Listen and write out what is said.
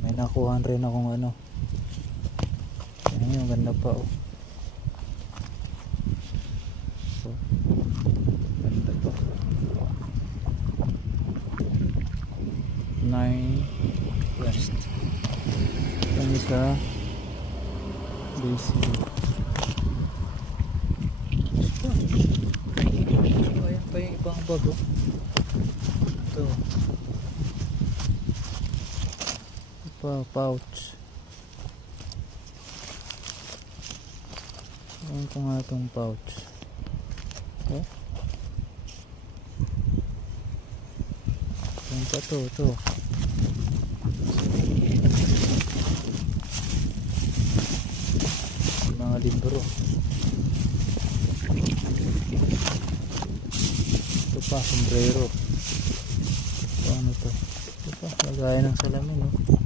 May nakuha rin akong ano. Ayan yung ganda pa oh. So, ganda pa. 9 West. Ang isa base. So, ayan pa yung ibang bago. Ito. Pouch. Ayan ko nga itong pouch. Oh. Ayan pa ito. Mga libro. Ito pa, sombrero. Ito ano to? Ito pa, lagayan ng salamin oh.